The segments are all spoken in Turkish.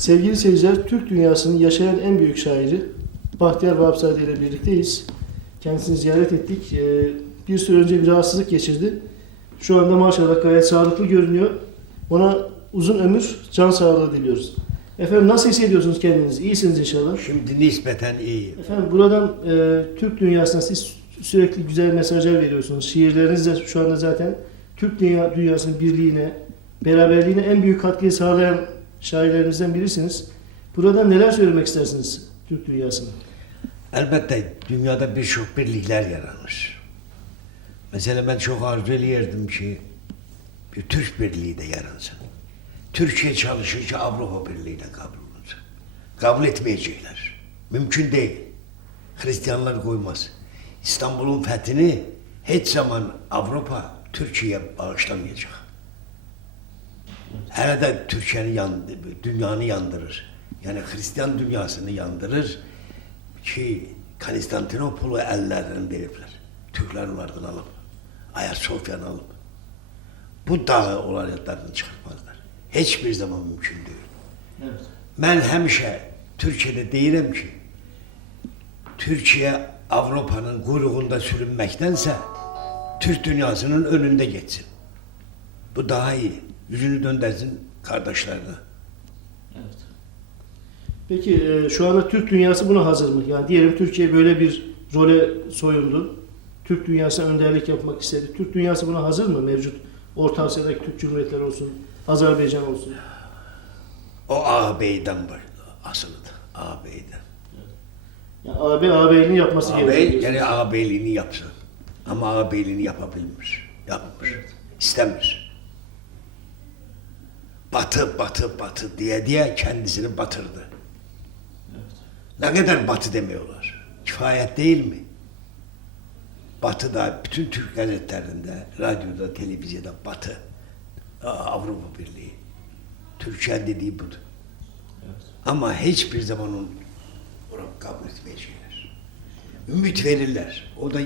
Sevgili seyirciler, Türk dünyasının yaşayan en büyük şairi Bahtiyar Vahapzade ile birlikteyiz. Kendisini ziyaret ettik. Ee, Bir süre önce bir rahatsızlık geçirdi. Şu anda maşallah gayet sağlıklı görünüyor. Ona uzun ömür, can sağlığı diliyoruz. Efendim nasıl hissediyorsunuz kendinizi? İyisiniz inşallah. Şimdi nispeten iyi. Efendim buradan e, Türk dünyasına siz sürekli güzel mesajlar veriyorsunuz. Şiirleriniz de şu anda zaten Türk dünya, dünyasının birliğine, beraberliğine en büyük katkıyı sağlayan şairlerimizden birisiniz. Burada neler söylemek istersiniz Türk dünyasına? Elbette dünyada birçok birlikler yaranır. Mesela ben çok arzu ediyordum ki bir Türk Birliği de yaransın. Türkiye çalışırsa Avrupa Birliği'ne kabul olunsun. Kabul etmeyecekler. Mümkün değil. Hristiyanlar koymaz. İstanbul'un fethini hiç zaman Avrupa Türkiye'ye bağışlamayacak. Hele de Türkiye'nin yan, dünyanı yandırır. Yani Hristiyan dünyasını yandırır ki Konstantinopol'u ellerinden veripler. Türkler onlardan alıp, Ayasofya'nı alıp bu dağı olaylarını çıkartmazlar. Hiçbir zaman mümkün değil. Evet. Ben hemşe Türkiye'de değilim ki Türkiye Avrupa'nın kuyruğunda sürünmektense Türk dünyasının önünde geçsin. Bu daha iyi. Yüzünü döndürsün kardeşlerine. Evet. Peki e, şu anda Türk dünyası buna hazır mı? Yani diyelim Türkiye böyle bir role soyundu. Türk dünyasına önderlik yapmak istedi. Türk dünyası buna hazır mı? Mevcut Orta Asya'daki Türk Cumhuriyetleri olsun, Azerbaycan olsun. O ağabeyden asılıdır. Ağabeyden. Yani AB ağabeyliğini yapması Ağabey gerekiyor. yani ağabeyliğini yapsın. Ama ağabeyliğini yapabilmiş. Yapmış. İstemiş. Batı, batı, batı diye diye kendisini batırdı. Ne kadar batı demiyorlar. Kifayet değil mi? Batı'da, bütün Türk gazetelerinde, radyoda, televizyonda Batı, Avrupa Birliği. Türkiye dediği budur. Ama hiçbir zaman onu kabul etmeyecekler. Ümit verirler. O da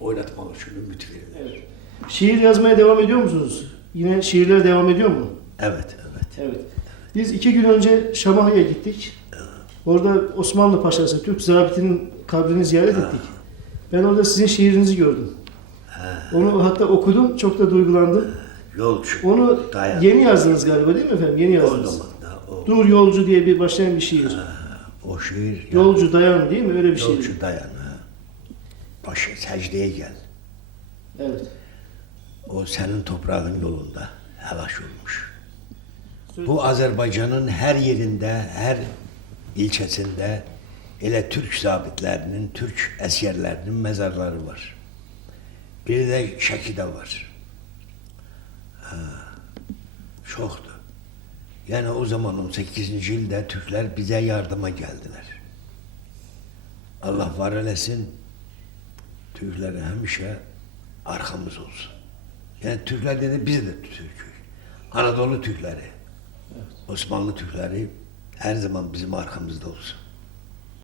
oynatmak için ümit verirler. Evet. Şiir yazmaya devam ediyor musunuz? Yine şiirler devam ediyor mu? Evet, evet. Evet. Biz iki gün önce Şamahya'ya gittik. Orada Osmanlı Paşası, Türk zabitinin kabrini ziyaret ettik. Ben orada sizin şiirinizi gördüm. Onu hatta okudum, çok da duygulandım. Yolcu. Onu Dayan. yeni yazdınız galiba değil mi efendim? Yeni O yazdınız. o, Dur yolcu diye bir başlayan bir şiir. o şiir. Yolcu dayan değil mi? Öyle bir şey. Yolcu dayan. Ha. Başı secdeye gel. Evet. O senin toprağın yolunda helaş olmuş. Bu Azerbaycan'ın her yerinde, her ilçesinde elə Türk zabitlərinin, Türk əsgərlərinin mezarları var. Biri də Şəkidə var. Ha, çoxdur. Yəni o zaman 18-ci ildə Türklər bizə yardıma gəldilər. Allah var eləsin, Türklərə həmişə arxamız olsun. Yəni Türklər dedi, biz də Türkük. Anadolu Türkləri, Osmanlı Türkləri hər zaman bizim arxamızda olsun.